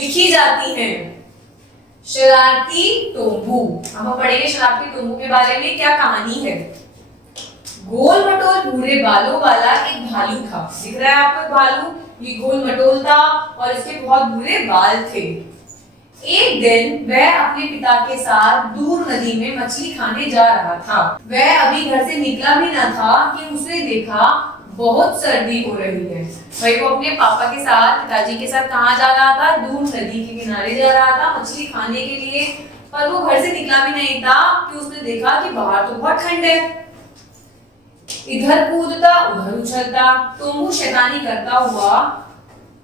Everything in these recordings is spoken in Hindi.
लिखी जाती हैं। शरारती टोम्बू। अब हम पढ़ेंगे शरारती टोम्बू के बारे में क्या कहानी है। गोल मटोल भूरे बालों वाला एक भालू था। दिख रहा है आपको भालू? ये गोल मटोल था और इसके बहुत भूरे बाल थे। एक दिन वह अपने पिता के साथ दूर नदी में मछली खाने जा रहा था। वह अभी घर से निकला भी न था कि उसने देखा बहुत सर्दी हो रही है। भाई वो अपने पापा के साथ, पिताजी के साथ कहाँ जा रहा था? दूर नदी के किनारे जा रहा था मछली खाने के लिए। पर वो घर से निकला भी नहीं था कि उसने देखा कि बाहर तो बहुत ठंड है। इधर कूदता उधर उछलता टोम्बू शैतानी करता हुआ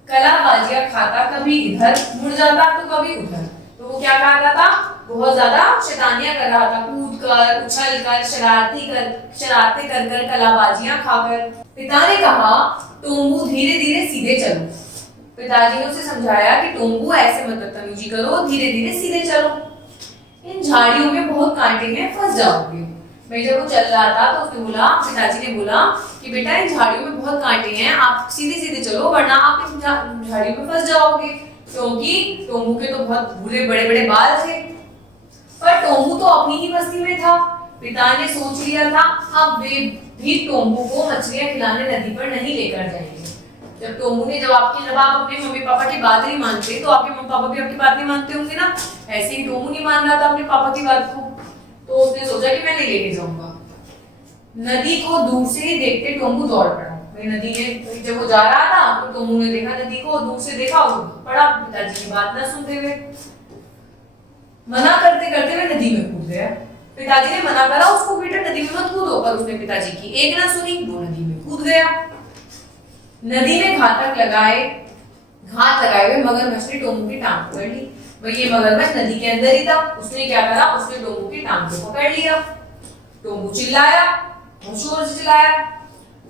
कलाबाजियां खाता, कभी इधर मुड़ जाता तो कभी उधर। तो वो क्या करता था? बहुत ज्यादा शैतानियां कर रहा था, कूद कर, उछल कर, शरारतें कर कर, कलाबाजियां खाकर। पिता ने कहा टोम्बू धीरे धीरे सीधे चलो। पिताजी ने उसे समझाया कि टोम्बू ऐसे मत बदतमीजी करो, धीरे धीरे सीधे चलो, इन झाड़ियों में बहुत कांटे हैं, फंस जाओगे। भाई जब वो चल रहा था तो उसने बोला, पिताजी ने बोला कि बेटा इन झाड़ियों में बहुत कांटे हैं, आप सीधे सीधे चलो वरना आप इन झाड़ियों में फंस जाओगे। क्योंकि टोम्बू के तो बहुत बुरे बड़े बड़े बाल थे। पर टोम्बू तो अपनी ही मस्ती में था। पिता ने सोच लिया था अब वे भी टोम्बू को मछलियां खिलाने नदी पर नहीं लेकर जाएंगे। जब टोम्बू ने जब आप अपने मम्मी पापा की बात नहीं मानते तो आपके मम्मी पापा भी आपकी बात नहीं मानते होंगे ना। ऐसे ही टोम्बू नहीं मान रहा था अपने पापा की बात को, तो उसने सोचा कि मैं नहीं लेके जाऊंगा। नदी को दूर से ही देखते टोम्बू दौड़ पड़ा। नदी में जब वो जा रहा था तो टोम्बू ने देखा नदी को, दूर से देखा और पड़ा, पिताजी की बात ना सुनते हुए, मना करते करते हुए नदी में कूद गया। पिताजी ने मना करा उसको, बेटा नदी में मत कूदो, पर उसने पिताजी की एक ना सुनी, वो नदी में कूद गया। नदी में घात लगाए हुए मगरमच्छ ने टोम्बू की टांग पकड़ ली। भाई ये मगरमच्छ नदी के अंदर ही था। उसने क्या करा? उसने टोम्बू की टांग को पकड़ लिया। टोम्बू चिल्लाया, बहुत जोर से चिल्लाया।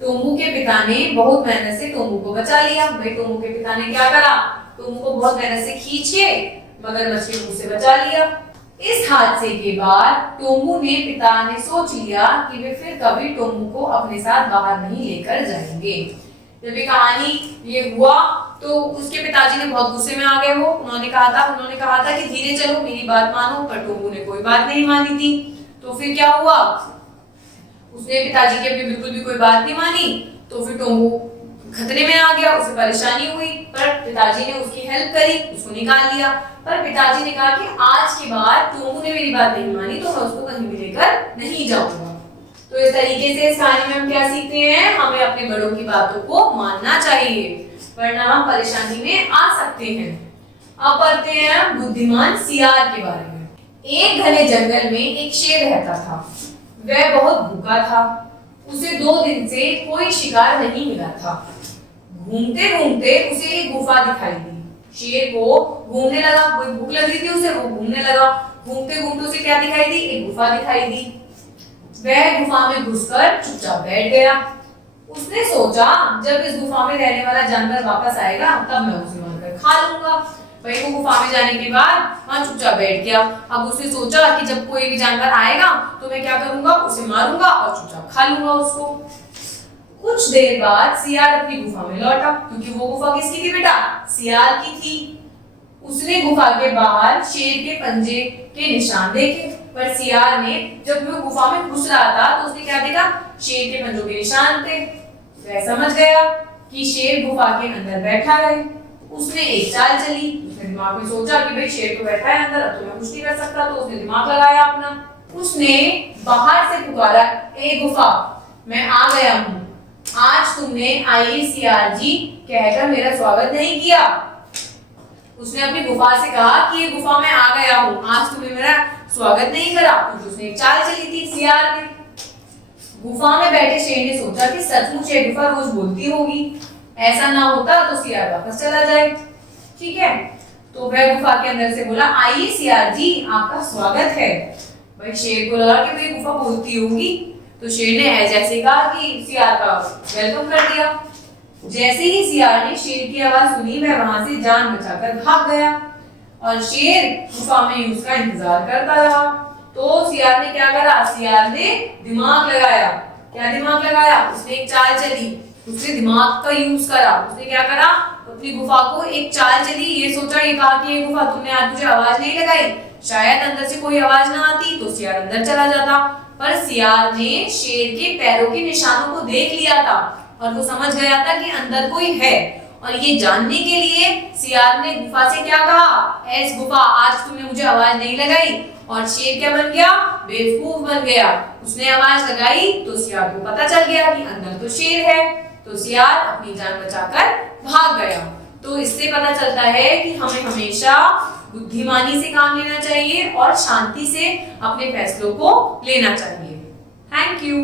टोम्बू के पिता ने बहुत मेहनत से टोम्बू को बचा लिया। भाई टोम्बू के पिता ने क्या करा? टोम्बू को बहुत मेहनत से खींच के मगरमच्छ के मुंह से बचा लिया। इस हादसे के बाद टोम्बू ने, पिता ने सोच लिया कि वे फिर कभी टोम्बू को अपने साथ बाहर नहीं लेकर जाएंगे। जब ये कहानी ये हुआ तो उसके पिताजी ने बहुत गुस्से में आ गए। वो उन्होंने कहा था कि धीरे चलो, मेरी बात मानो, पर टोम्बू ने कोई बात नहीं मानी थी। तो फिर क्या हुआ? उसने पिताजी की अपनी बिल्कुल भी कोई बात नहीं मानी। तो फिर टोम्बू खतरे में आ गया, उसे परेशानी हुई, पर पिताजी ने उसकी हेल्प करी, उसको निकाल लिया। पर पिताजी ने कहा कि आज के बाद टोम्बू ने मेरी बात नहीं मानी तो मैं उसको कहीं भी लेकर नहीं जाऊंगा। तो इस तरीके से इस कहानी में हम क्या सीखते हैं? हमें अपने बड़ों की बातों को मानना चाहिए, वरना हम परेशानी में आ सकते हैं। अब पढ़ते हैं बुद्धिमान सियार के बारे में। एक घने जंगल में एक शेर रहता था। वह बहुत भूखा था। उसे 2 दिन से कोई शिकार नहीं मिला था। घूमते घूमते उसे एक गुफा दिखाई दी। शेर को घूमने लगा, कोई भूख लग रही थी उसे, वो घूमने लगा। घूमते घूमते उसे क्या दिखाई दी? एक गुफा दिखाई दी। वह गुफा में घुसकर चुपचाप बैठ गया। उसने सोचा जब इस गुफा में रहने वाला जानवर वापस आएगा तब मैं उसे मारकर खा लूंगा। भाई वो गुफा में जाने के बाद वहां चुपचाप बैठ गया। अब उसने सोचा कि जब कोई भी जानवर आएगा तो मैं क्या करूंगा? उसे मारूंगा और चुपचाप खा लूंगा उसको। कुछ देर बाद सियार अपनी गुफा में लौटा, क्योंकि वो गुफा किसकी थी बेटा? सियार की थी। उसने गुफा के बाहर शेर के पंजे के निशान देखे, पर सियार ने जब वो गुफा में घुस रहा था तो उसने क्या देखा? शेर के पंजों के निशान थे। वह समझ गया कि शेर गुफा के अंदर बैठा है। उसने एक चाल चली। उसने दिमाग में सोचा कि भाई शेर तो बैठा है अंदर, अब तो मैं कुछ नहीं कर सकता। तो उसने दिमाग लगाया अपना। उसने बाहर से पुकारा, ए गुफा, मैं आ गया हूँ। आज तुमने आइए सियार जी कहकर मेरा स्वागत नहीं किया। उसने अपनी गुफा से कहा कि ये गुफा में आ गया हूँ, आज तुमने मेरा स्वागत नहीं करा। क्योंकि उसने एक चाल चली थी सियार ने। गुफा में बैठे शेर ने सोचा कि सचमुच ये गुफा रोज बोलती होगी, ऐसा ना होता तो सियार वापस चला जाए। ठीक है, तो वह गुफा के अंदर से बोला, आइए सियार जी आपका स्वागत है। भाई शेर को लगा कि भाई गुफा बोलती होगी, तो शेर ने जैसे कहा कि सियार का वेलकम कर दिया। जैसे ही सियार ने शेर की आवाज सुनी वह वहां से जान बचाकर भाग गया और शेर गुफा में उसका इंतजार करता रहा। तो सियार ने क्या करा? सियार ने दिमाग लगाया। क्या दिमाग लगाया? उसने एक चाल चली, उसने दिमाग का यूज करा। उसने क्या करा? तो अपनी गुफा को एक चाल चली, ये सोचा, ये कहा कि ये गुफा तुमने आज मुझे आवाज नहीं लगाई, शायद अंदर से कोई आवाज ना आती तो सियार अंदर चला जाता। पर सियार ने शेर के पैरों के निशानों को देख लिया था और वो समझ गया था कि अंदर कोई है। और ये जानने के लिए सियार ने गुफा से क्या कहा, ऐस गुफा आज तुमने मुझे आवाज नहीं लगाई। और शेर क्या बन गया, बेवकूफ बन गया। उसने आवाज लगाई तो सियार को पता चल गया कि अंदर तो शेर है, तो सियार अपनी जान बचाकर भाग गया। तो इससे पता चलता है कि हमें हमेशा बुद्धिमानी से काम लेना चाहिए और शांति से अपने फैसलों को लेना चाहिए। Thank you.